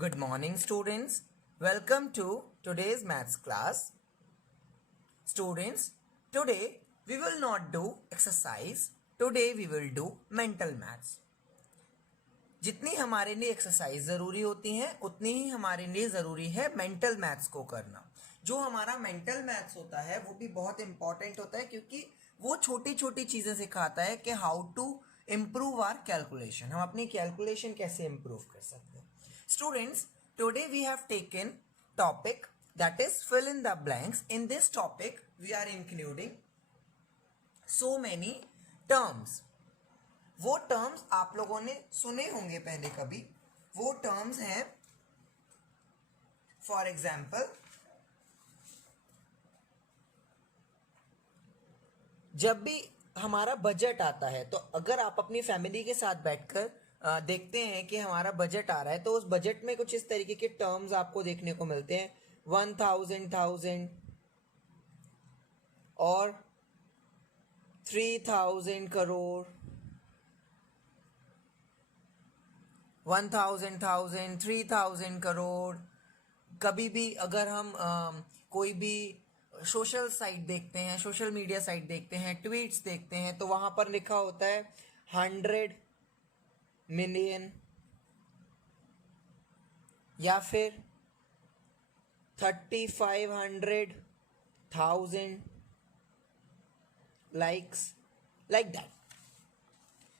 Good morning, students. Welcome to today's maths class. Students, today we will not do exercise. Today we will do mental maths. जितनी हमारे लिए exercise ज़रूरी होती हैं उतनी ही हमारे लिए ज़रूरी है मेंटल मैथ्स को करना. जो हमारा मेंटल मैथ्स होता है वो भी बहुत इंपॉर्टेंट होता है क्योंकि वो छोटी छोटी चीज़ें सिखाता है कि how to improve our calculation. हम अपनी कैलकुलेशन कैसे इम्प्रूव कर सकते हैं. Students, today we have taken topic that is fill in the blanks. In this topic we are including so many terms. वो टर्म्स आप लोगों ने सुने होंगे पहले कभी. वो टर्म्स हैं फॉर एग्जाम्पल जब भी हमारा बजट आता है तो अगर आप अपनी फैमिली के साथ बैठकर देखते हैं कि हमारा बजट आ रहा है तो उस बजट में कुछ इस तरीके के टर्म्स आपको देखने को मिलते हैं. 1000 और 3000 करोड़, 3000 करोड़. कभी भी अगर हम कोई भी सोशल साइट देखते हैं, सोशल मीडिया साइट देखते हैं, ट्वीट्स देखते हैं तो वहां पर लिखा होता है 100 मिलियन या फिर 3500,000 लाइक्स, लाइक दैट.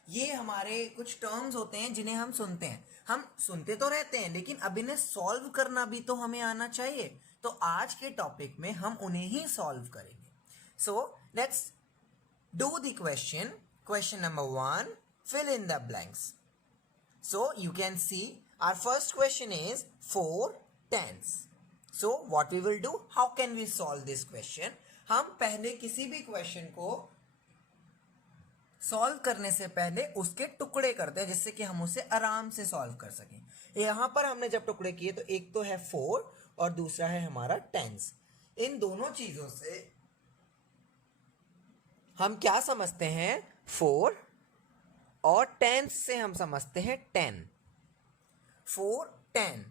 ये हमारे कुछ टर्म्स होते हैं जिन्हें हम सुनते हैं. हम सुनते तो रहते हैं लेकिन अब इन्हें सॉल्व करना भी तो हमें आना चाहिए. तो आज के टॉपिक में हम उन्हें ही सॉल्व करेंगे. So let's do the question number 1. Fill in the blanks. So you can see our first question is 4 tens. So what we will do, how can we solve this question? हम पहले किसी भी question को solve करने से पहले उसके टुकड़े करते हैं जिससे कि हम उसे आराम से सॉल्व कर सकें. यहां पर हमने जब टुकड़े किए तो एक तो है 4 और दूसरा है हमारा टेंस. इन दोनों चीजों से हम क्या समझते हैं? 4 और टेंस से हम समझते हैं 10. 4 10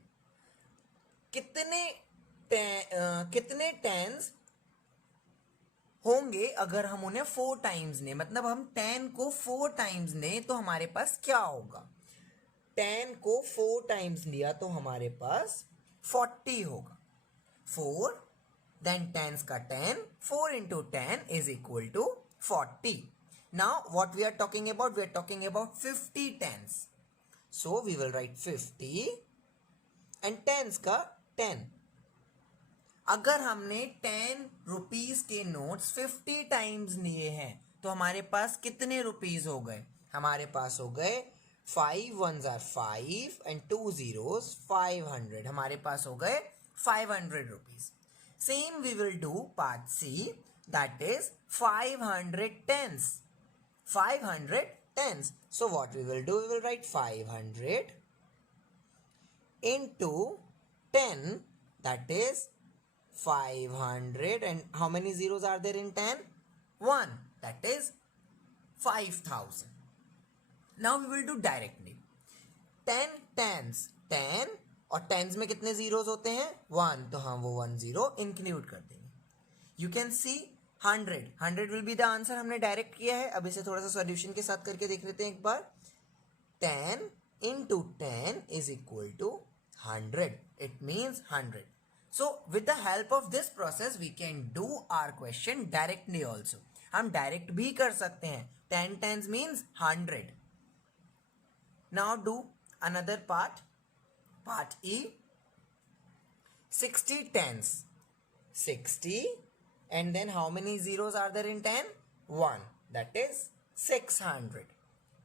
कितने टेंस होंगे अगर हम उन्हें 4 टाइम्स लें. मतलब हम 10 को 4 टाइम्स लें तो हमारे पास क्या होगा? 10 को 4 टाइम्स लिया तो हमारे पास 40 होगा. 4 देन टेंस का 10, 4 into 10 is equal to 40. Now what we are talking about? We are talking about 50 tens. So we will write 50 and tens का 10. अगर हमने 10 रुपीज के नोट्स 50 टाइम्स लिए हैं तो हमारे पास कितने रुपीज हो गए? हमारे पास हो गए 5 ones are 5 and 2 zeros 500. हमारे पास हो गए 500 rupees. Same we will do part C, that is 500 tens. 500 tens. So what we will do? We will write 500 into 10, that is 500. And how many zeros are there in 10? 1. That is 5,000. Now we will do directly. 10 tens. 10 और tens में कितने zeros होते हैं? 1. तो हम वो 1 zero include कर देंगे. You can see 100 will be the answer. हमने डायरेक्ट किया है. अब इसे थोड़ा सा सॉल्यूशन के साथ करके देख लेते हैं एक बार. 10 into 10 is equal to 100. It means 100. So with the help of this process we can do our question directly also. हम डायरेक्ट भी कर सकते हैं. 10 tens means 100. Now do another part E. 60 tens. 60. And then how many zeros are there in 10? 1. That is 600.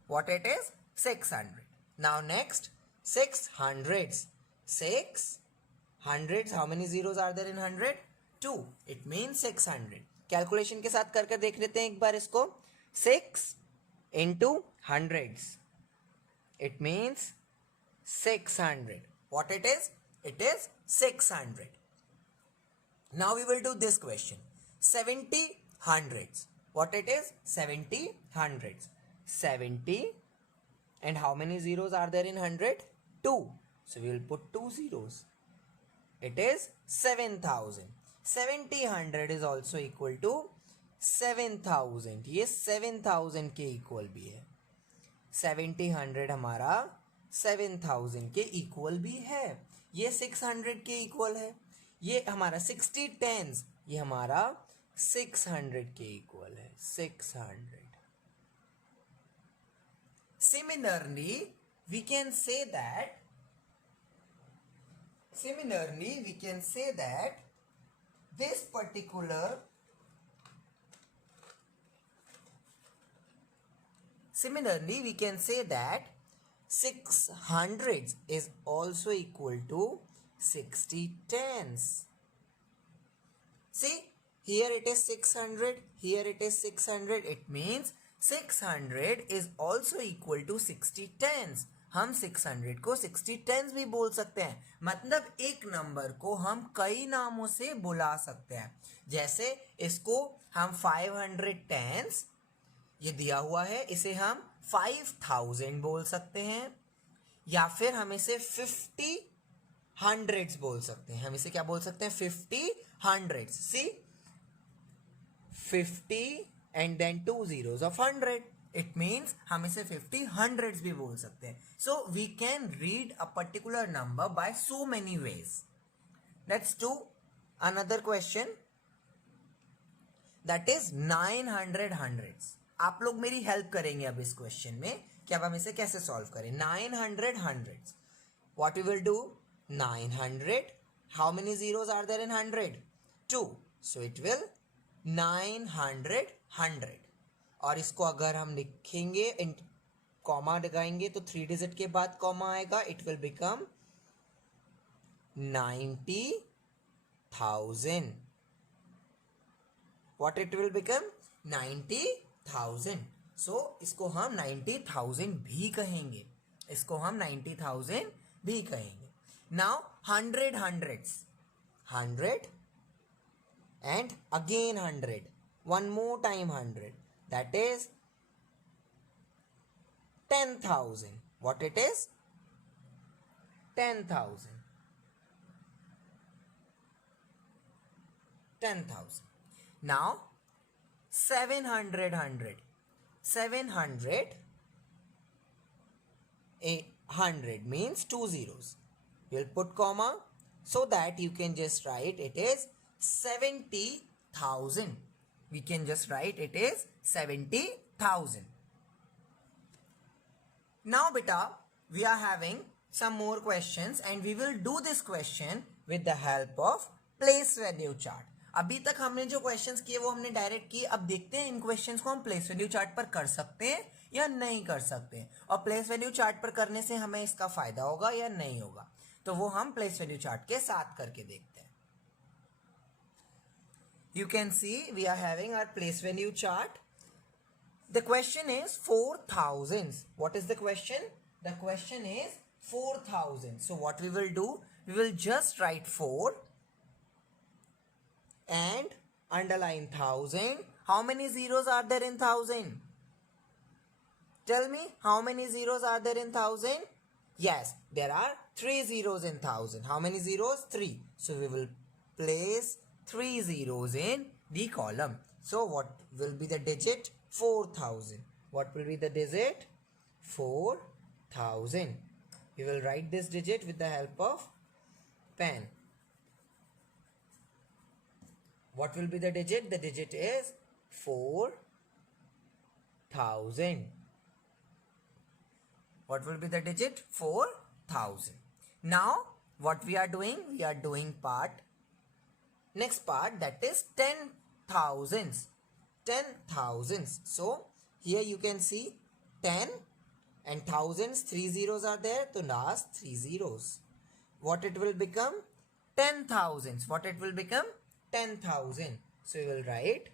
What it is? 600. Now next, 600s. 600s. How many zeros are there in 100? 2. It means 600. Calculation के साथ कर देख लेते हैं एक बार इसको. 6 into hundreds. It means 600. What it is? It is 600. Now we will do this question. 70 hundreds. What it is? 70 hundreds. 70 and how many zeros are there in 100? 2. So we will put 2 zeros. It is 7,000. 70 is also equal to 7,000. ये 7,000 के equal भी है. 70 हमारा 7,000 के equal भी है. ये 600 के इक्वल है. ये हमारा 60 टेंस, ये हमारा 600 के इक्वल है. 600. Similarly, we can say that this particular Similarly, we can say that 600 is also equal to 60 tens. See, here it is 600, here it is 600. It means 600 is also equal to 60 tens. हम 600 को 60 tense भी बोल सकते हैं. मतलब एक number को हम कई नामों से बुला सकते हैं. जैसे इसको हम 500 टेंस, ये दिया हुआ है, इसे हम 5000 बोल सकते हैं. या फिर हम इसे 50 हंड्रेड्स बोल सकते हैं. हम इसे क्या बोल सकते हैं? 50 hundreds. See, 50 and then 2 zeros of 100. It means हम इसे 50 हंड्रेड्स भी बोल सकते हैं. So we can read a particular number by so many ways. Let's do another question. That is 900 hundreds. आप लोग मेरी हेल्प करेंगे अब इस क्वेश्चन में कि अब हम इसे कैसे सॉल्व करें. 900 hundreds. What we will do? 900. How many zeros are there in 100? 2. So it will 900 100. और इसको अगर हम लिखेंगे, कॉमा लगाएंगे तो 3 डिजिट के बाद कॉमा आएगा. It will become 90,000. What it will become? 90,000. सो इसको हम 90,000 भी कहेंगे. इसको हम 90,000 भी कहेंगे. Now 100 hundreds. 100 and again 100. One more time 100. That is 10,000. What it is? 10,000. 10,000. Now 700 100. 700 100 means 2 zeros. You'll put comma so that you can just write it is 70,000. We can just write it is 70,000. Now beta, we are having some more questions and we will do this question with the help of place value chart. अभी तक हमने जो questions किए वो हमने direct किए. अब देखते हैं इन क्वेश्चंस को हम प्लेस वैल्यू चार्ट पर कर सकते हैं या नहीं कर सकते हैं, और प्लेस वैल्यू चार्ट पर करने से हमें इसका फायदा होगा या नहीं होगा, तो वो हम प्लेस वैल्यू चार्ट के साथ करके देखते हैं. You can see we are having our place value chart. The question is 4,000. What is the question? The question is 4,000. So what we will do? We will just write 4 and underline 1,000. How many zeros are there in 1,000? Tell me, how many zeros are there in 1,000? Yes, there are 3 zeros in 1,000. How many zeros? 3. So we will place 3 zeros in the column. So what will be the digit? 4,000. What will be the digit? 4,000. We will write this digit with the help of pen. What will be the digit? The digit is 4,000. What will be the digit? 4,000. Now what we are doing? We are doing next part, that is 10,000s. 10,000s. So here you can see 10 and thousands, 3 zeros are there, so last 3 zeros. What it will become? 10,000s. What it will become? 10,000. So we will write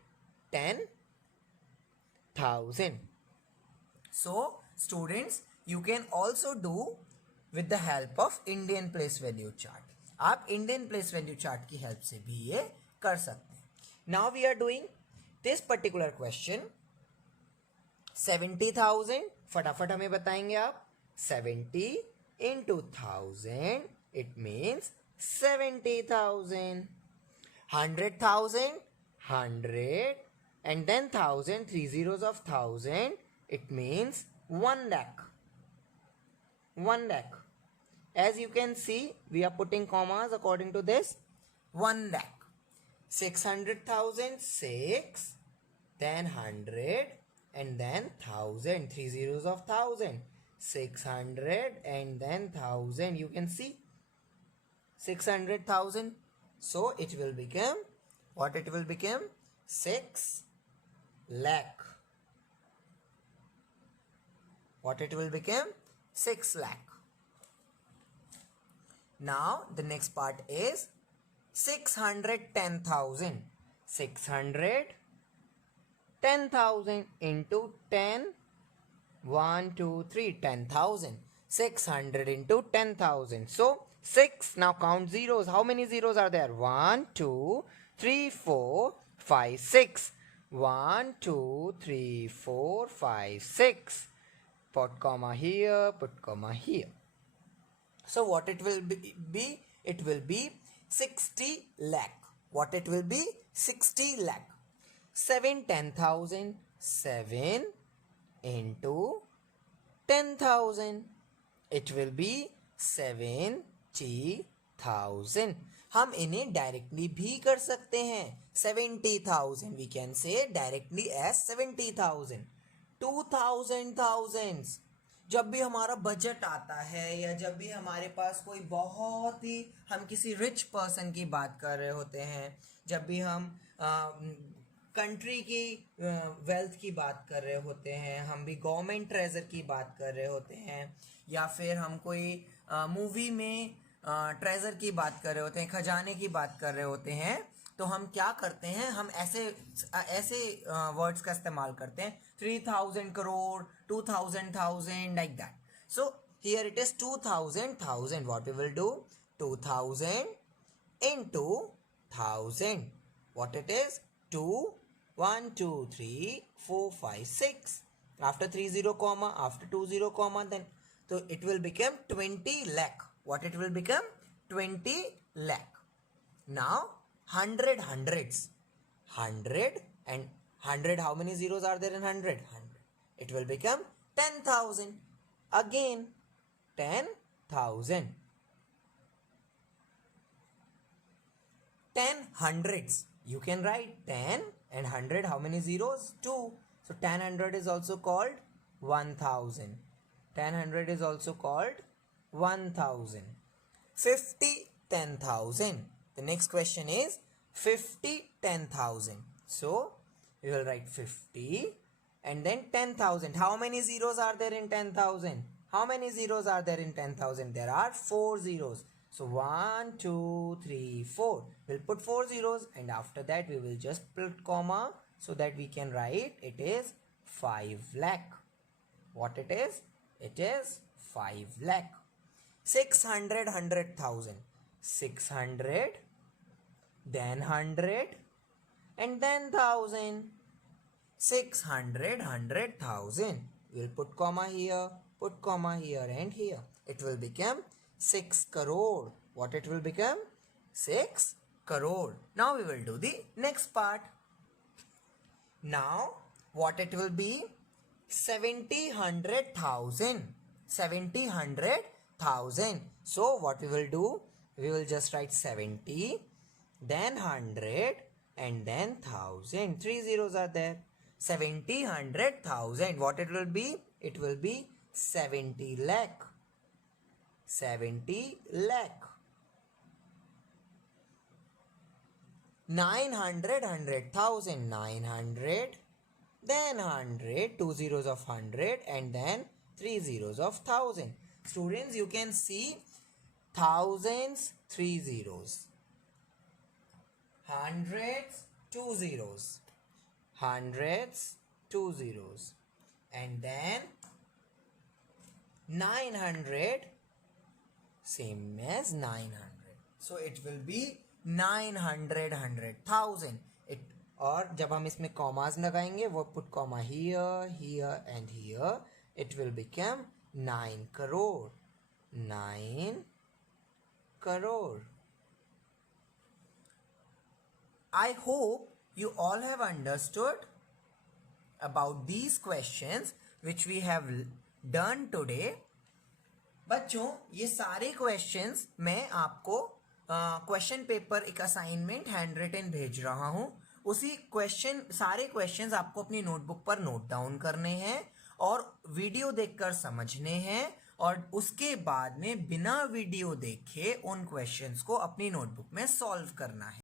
10,000. So students, you can also do with the help of Indian place value chart. आप Indian place value chart की help से भी ये कर सकते हैं. Now we are doing this particular question. 70,000 फटाफट हमें बताएंगे आप. 70 into 1000, it means 70,000. 100,000, 100, and then 1000, three zeros of 1000, it means 1 lakh. 1 lakh. As you can see, we are putting commas according to this. 1 lakh. 600,000, 6, then 100, and then 1000, three zeros of 1000. 600 and then 1000. You can see 600,000. So it will become, what it will become? 6 lakh. What it will become? 6 lakh. Now the next part is 610,000. 610,000 into 10. 1, 2, 3, 10,000. 600 into 10,000. So 6. Now count zeros. How many zeros are there? 1, 2, 3, 4, 5, 6. 1, 2, 3, 4, 5, 6. Put comma here, put comma here. So what it will be? It will be 60 lakh. What it will be? 60 lakh. 7 10,000. 7 into 10,000. It will be 70,000. हम इन्हें directly भी कर सकते हैं. 70,000 we can say directly as 70,000. 2,000 thousands. जब भी हमारा budget आता है या जब भी हमारे पास कोई बहुत ही, हम किसी रिच पर्सन की बात कर रहे होते हैं, जब भी हम कंट्री की वेल्थ की बात कर रहे होते हैं, हम भी गवर्नमेंट ट्रेजर की बात कर रहे होते हैं, या फिर हम कोई मूवी में ट्रेजर की बात कर रहे होते हैं, खजाने की बात कर रहे होते हैं, तो हम क्या करते हैं? हम ऐसे वर्ड्स का इस्तेमाल करते हैं. 3,000 crore, 2,000 thousand, like that. So here it is 2,000 thousand. What we will do? 2,000 into 1,000. What it is? 2, 1, 2, 3, 4, 5, 6. After 30 comma, after 20 comma, then so it will become 20 lakh. What it will become? 20 lakh. Now 100 hundreds. 100 and 100. How many zeros are there in 100? 100. It will become 10,000. Again 10,000. 10 hundreds. You can write 10 and 100. How many zeros? 2. So 10 hundred is also called 1,000. 10 hundred is also called 1,000. 50 10,000. The next question is 50 10,000. So we will write 50 and then 10,000. How many zeros are there in 10,000? How many zeros are there in 10,000? There are 4 zeros. So 1, 2, 3, 4. We'll put 4 zeros and after that we will just put comma so that we can write it is 5 lakh. What it is? It is 5 lakh. 600 100,000. 600, then 100 and then 1,000. 600 100,000. We'll put comma here, put comma here and here. It will become 6 crore. What it will become? 6 crore. Now we will do the next part. Now what it will be? 70 100,000. 70 100,000. So what we will do? We will just write 70, then 100 and then 1,000. 3 zeros are there. 70 100,000. What it will be? It will be 70 lakh. 70 lakh. 900 100,000. 900, then 100. 2 zeros of 100 and then 3 zeros of 1,000. Students, you can see thousands 3 zeros, hundreds 2 zeros, hundreds 2 zeros, and then 900 same as 900. So it will be 900 100,000. It, और जब हम इसमें commas लगाएंगे, वो put comma here, here and here, it will become 9 crore. 9 crore. I hope you all have understood about these questions which we have done today. बच्चों, ये सारे questions मैं आपको क्वेश्चन पेपर एक असाइनमेंट हैंड रिटन भेज रहा हूँ. उसी सारे क्वेश्चंस आपको अपनी नोटबुक पर नोट डाउन करने हैं और वीडियो देखकर समझने हैं, और उसके बाद में बिना वीडियो देखे उन क्वेश्चंस को अपनी नोटबुक में सॉल्व करना है.